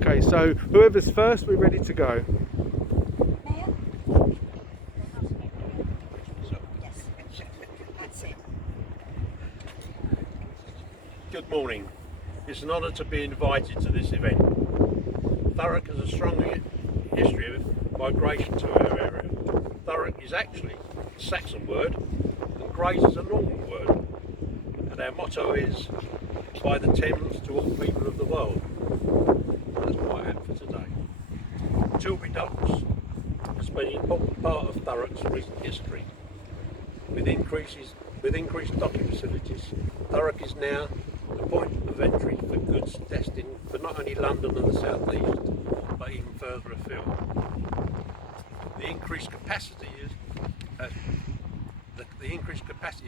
Okay, so whoever's first, we're ready to go. Good morning. It's an honour to be invited to this event. Thurrock has a strong history of migration to our area. Thurrock is actually a Saxon word and Grays is a Norman word. And our motto is, by the Thames to all people of the world. That's quite apt for today. Tilbury Docks has been an important part of Thurrock's recent history. With increased docking facilities, Thurrock is now the point of entry for goods destined for not only London and the South East, but even further afield. The increased capacity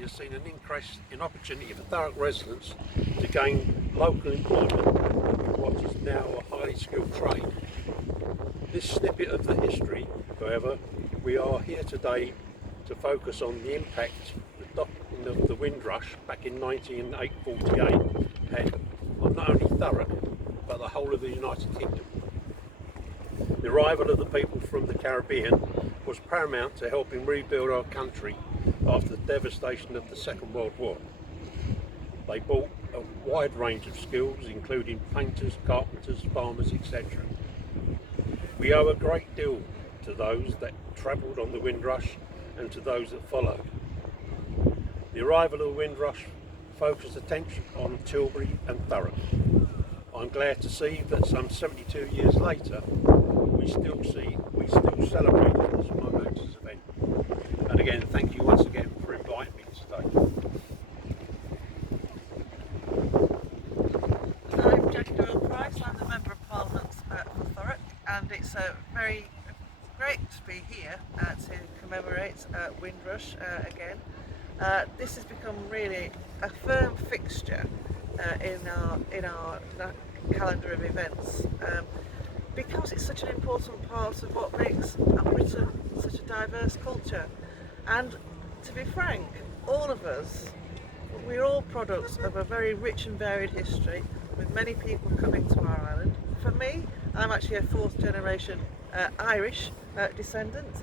has seen an increase in opportunity for Thurrock residents to gain local employment in what is now a highly skilled trade. This snippet of the history, however, we are here today to focus on the impact the docking of the Windrush back in 1948 had on not only Thurrock but the whole of the United Kingdom. The arrival of the people from the Caribbean was paramount to helping rebuild our country after the devastation of the Second World War. They brought a wide range of skills, including painters, carpenters, farmers, etc. We owe a great deal to those that travelled on the Windrush and to those that followed. The arrival of the Windrush focused attention on Tilbury and Thurrock. I'm glad to see that some 72 years later, we still celebrate this momentous event. And again, thank you once again for inviting me today. I'm Jackie Doyle Price. I'm the Member of Parliament for Thurrock, and it's great to be here to commemorate Windrush again. This has become really a firm fixture in our calendar of events because it's such an important part of what makes Britain such a diverse culture. And to be frank, all of us, we're all products of a very rich and varied history with many people coming to our island. For me, I'm actually a fourth generation Irish descendant,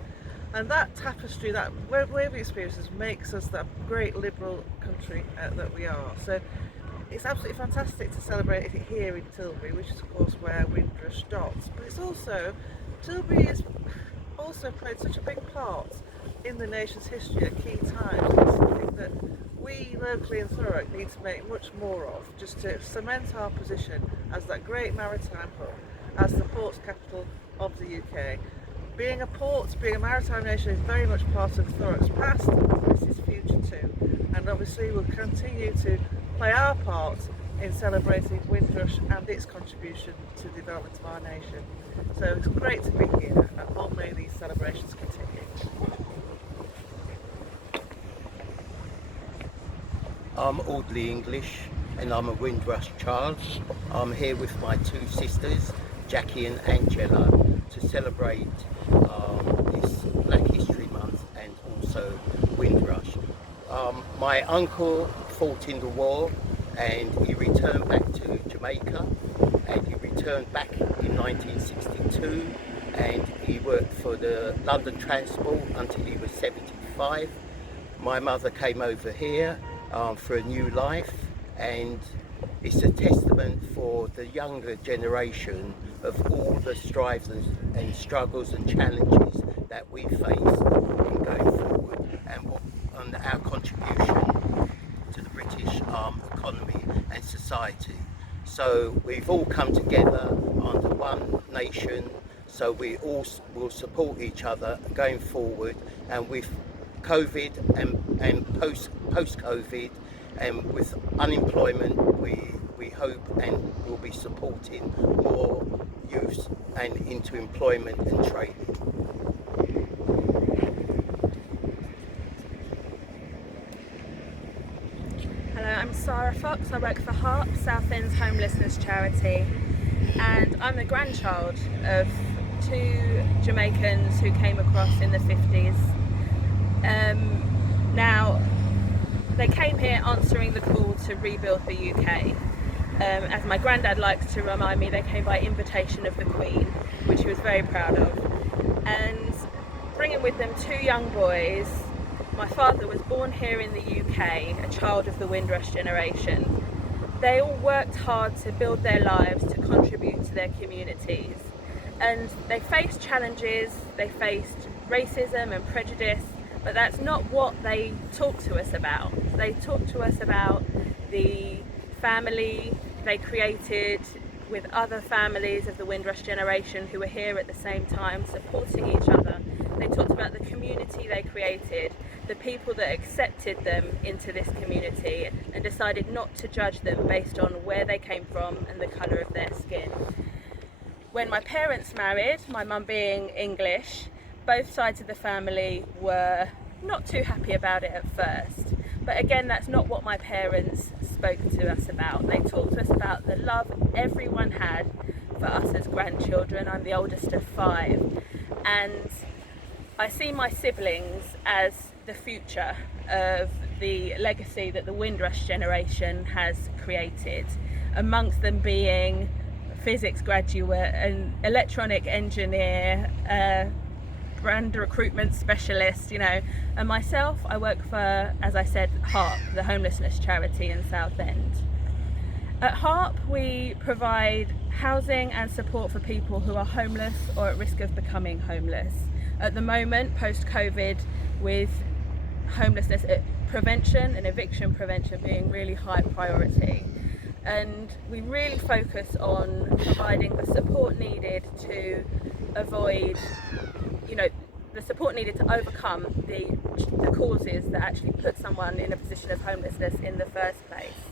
and that tapestry, that wave of experiences makes us that great liberal country that we are. So it's absolutely fantastic to celebrate it here in Tilbury, which is of course where Windrush starts. But it's also, Tilbury has also played such a big part in the nation's history at key times. It's something that we locally in Thurrock need to make much more of, just to cement our position as that great maritime hub, as the ports capital of the UK. Being a port, being a maritime nation is very much part of Thurrock's past, and it's its future too. And obviously we'll continue to play our part in celebrating Windrush and its contribution to the development of our nation. So it's great to be here, and long may these celebrations continue. I'm Audley English and I'm a Windrush child. I'm here with my two sisters, Jackie and Angela, to celebrate this Black History Month and also Windrush. My uncle fought in the war and he returned back to Jamaica, and he returned back in 1962 and he worked for the London Transport until he was 75. My mother came over here for a new life, and it's a testament for the younger generation of all the strives and struggles and challenges that we face in going forward, and our contribution to the British economy and society. So we've all come together under one nation, so we all will support each other going forward, and with COVID and post-COVID and with unemployment, we hope and will be supporting more youth and into employment and training. Hello, I'm Sarah Fox. I work for HARP, Southend's homelessness charity, and I'm the grandchild of two Jamaicans who came across in the 50s. Now, they came here answering the call to rebuild the UK, As my granddad likes to remind me, they came by invitation of the Queen, which he was very proud of. And bringing with them 2 young boys. My father was born here in the UK, a child of the Windrush generation. They all worked hard to build their lives, to contribute to their communities. And they faced challenges, they faced racism and prejudice, but that's not what they talked to us about. They talked to us about the family they created with other families of the Windrush generation who were here at the same time, supporting each other. They talked about the community they created, the people that accepted them into this community and decided not to judge them based on where they came from and the colour of their skin. When my parents married, my mum being English, both sides of the family were not too happy about it at first. But again, that's not what my parents spoke to us about. They talked to us about the love everyone had for us as grandchildren. I'm the oldest of 5, and I see my siblings as the future of the legacy that the Windrush generation has created, amongst them being physics graduate, an electronic engineer, brand recruitment specialist, and myself, I work for, as I said, HARP, the homelessness charity in Southend. At HARP, we provide housing and support for people who are homeless or at risk of becoming homeless. At the moment, post-COVID, with homelessness prevention and eviction prevention being really high priority. And we really focus on providing the support needed to avoid, the support needed to overcome the causes that actually put someone in a position of homelessness in the first place.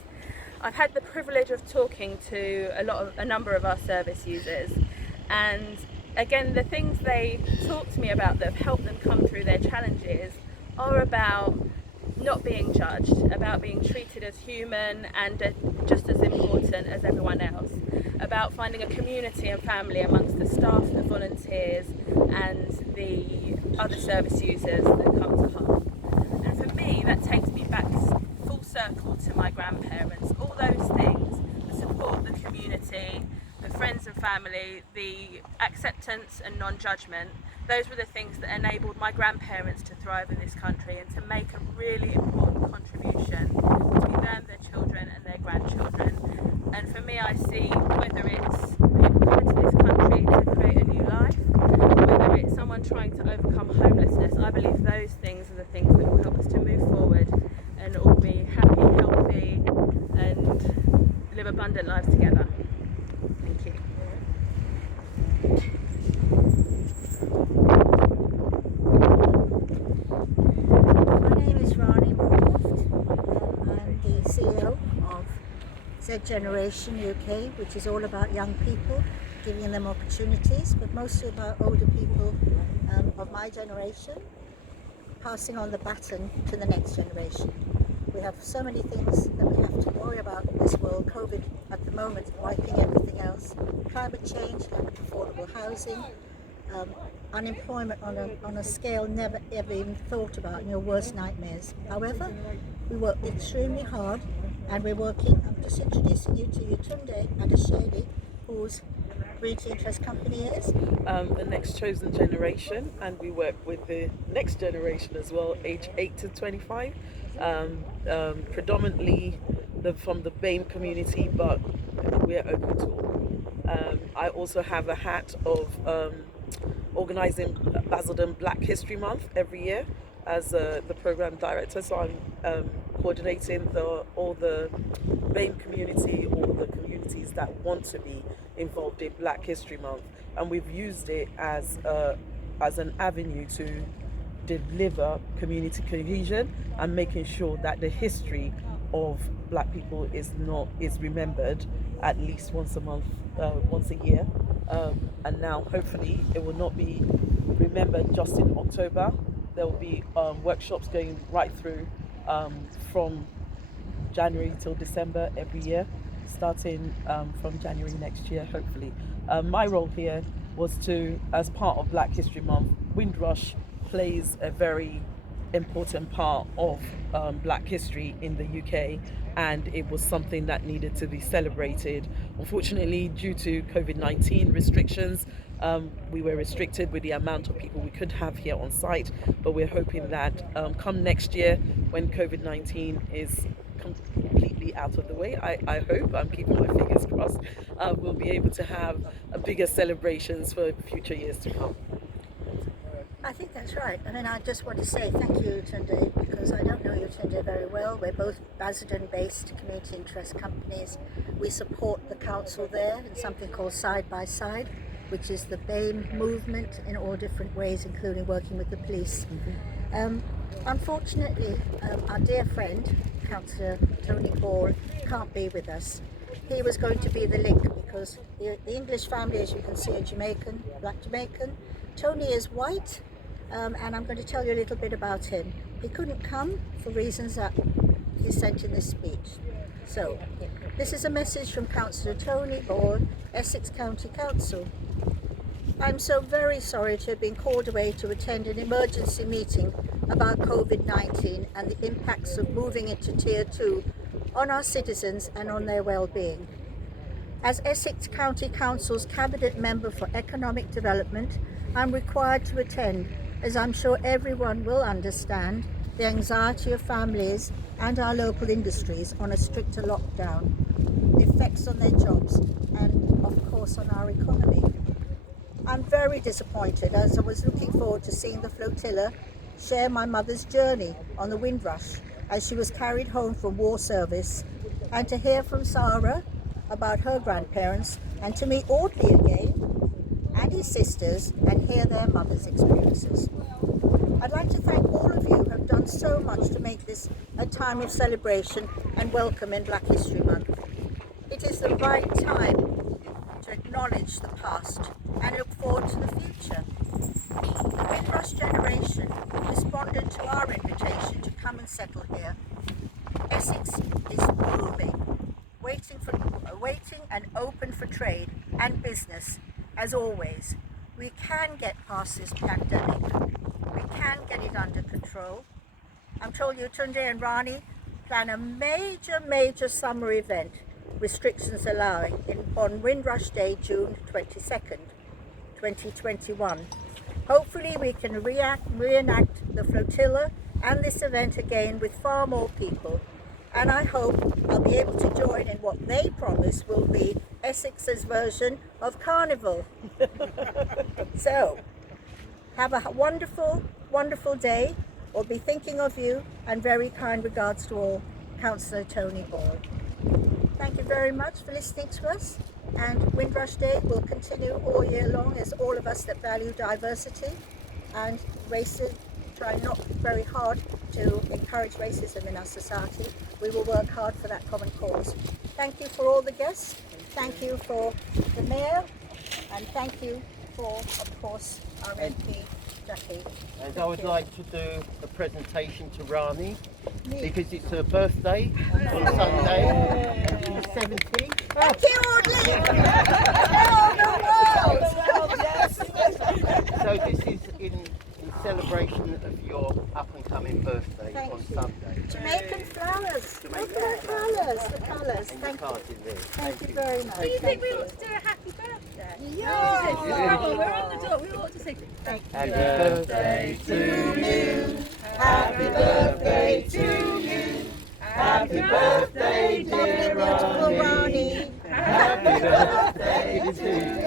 I've had the privilege of talking to a number of our service users, and again, the things they talk to me about that have helped them come through their challenges are about not being judged, about being treated as human and just as important as everyone else, about finding a community and family amongst the staff, the volunteers and the other service users that come to HARP. And for me, that takes me back full circle to my grandparents. All those things, the support, the community, the friends and family, the acceptance and non-judgment, those were the things that enabled my grandparents to thrive in this country and to make a really important contribution between them, their children and their grandchildren. And for me, I see whether it's people coming to this country to create a new life, whether it's someone trying to overcome homelessness, I believe those things are the things that will help us to move forward and all be happy, healthy and live abundant lives together. Thank you. Z Generation UK, which is all about young people, giving them opportunities, but mostly about older people of my generation, passing on the baton to the next generation. We have so many things that we have to worry about in this world. COVID at the moment wiping everything else, climate change, lack of affordable housing, unemployment on a scale never ever even thought about in your worst nightmares. However, we work extremely hard and we're working. I'm just introducing you to Yetunde Adeshele, whose Community Interest Company is the Next Chosen Generation, and we work with the next generation as well, age 8 to 25, predominantly from the BAME community, but we're open to all. I also have a hat of organising Basildon Black History Month every year as the program director, so I'm coordinating all the BAME community, all the communities that want to be involved in Black History Month, and we've used it as an avenue to deliver community cohesion and making sure that the history of Black people is remembered at least once a month, once a year, and now hopefully it will not be remembered just in October. There will be workshops going right through from January till December every year, starting from January next year, hopefully. My role here was to, as part of Black History Month, Windrush plays a very important part of Black history in the UK, and it was something that needed to be celebrated. Unfortunately, due to COVID-19 restrictions, we were restricted with the amount of people we could have here on site, but we're hoping that come next year, when COVID-19 is completely out of the way, I hope, I'm keeping my fingers crossed, we'll be able to have a bigger celebrations for future years to come. I think that's right. I mean, I just want to say thank you, Tunde, because I don't know you, Tunde, very well. We're both Basildon-based community interest companies. We support the council there in something called Side by Side, which is the BAME movement in all different ways, including working with the police. Unfortunately, our dear friend, Councillor Tony Ball, can't be with us. He was going to be the link because the English family, as you can see, are Jamaican, Black Jamaican. Tony is white, and I'm going to tell you a little bit about him. He couldn't come for reasons that he sent in this speech. So, this is a message from Councillor Tony Ball, Essex County Council. I'm so very sorry to have been called away to attend an emergency meeting about COVID-19 and the impacts of moving into Tier 2 on our citizens and on their well-being. As Essex County Council's Cabinet Member for Economic Development, I'm required to attend, as I'm sure everyone will understand, the anxiety of families and our local industries on a stricter lockdown, the effects on their jobs and, of course, on our economy. I'm very disappointed as I was looking forward to seeing the flotilla share my mother's journey on the Windrush as she was carried home from war service, and to hear from Sarah about her grandparents, and to meet Audley again and his sisters and hear their mother's experiences. I'd like to thank all of you who have done so much to make this a time of celebration and welcome in Black History Month. It is the right time to acknowledge the past and look forward to the future. The Windrush generation responded to our invitation to come and settle here. Essex is booming, waiting and open for trade and business. As always, we can get past this pandemic. We can get it under control. I'm told you Tunde and Rani plan a major summer event, restrictions allowing, on Windrush Day, June 22nd, 2021. Hopefully we can reenact the flotilla and this event again with far more people, and I hope I'll be able to join in what they promise will be Essex's version of Carnival. So, have a wonderful day. We'll be thinking of you, and very kind regards to all. Councillor Tony Ball. Thank you very much for listening to us, and Windrush Day will continue all year long as all of us that value diversity and racism try not very hard to encourage racism in our society. We will work hard for that common cause. Thank you for all the guests, thank you for the Mayor, and thank you for, of course, our MP, Jackie. And I would like to do a presentation to Rani because it's her birthday on Sunday, and she's 17. Thank you, Audley! Oh, the world! Yes! So this is in celebration of your up-and-coming birthday on Sunday. Jamaican flowers. Look at the colours, the colours. And Thank your you. card's in there. Thank you very much. Do you think we ought to do a happy birthday? Yeah. Oh, we're on the door. We ought to sing. Happy birthday to you. Happy birthday to you. Happy birthday, dear Beautiful Ronnie. Happy birthday to you.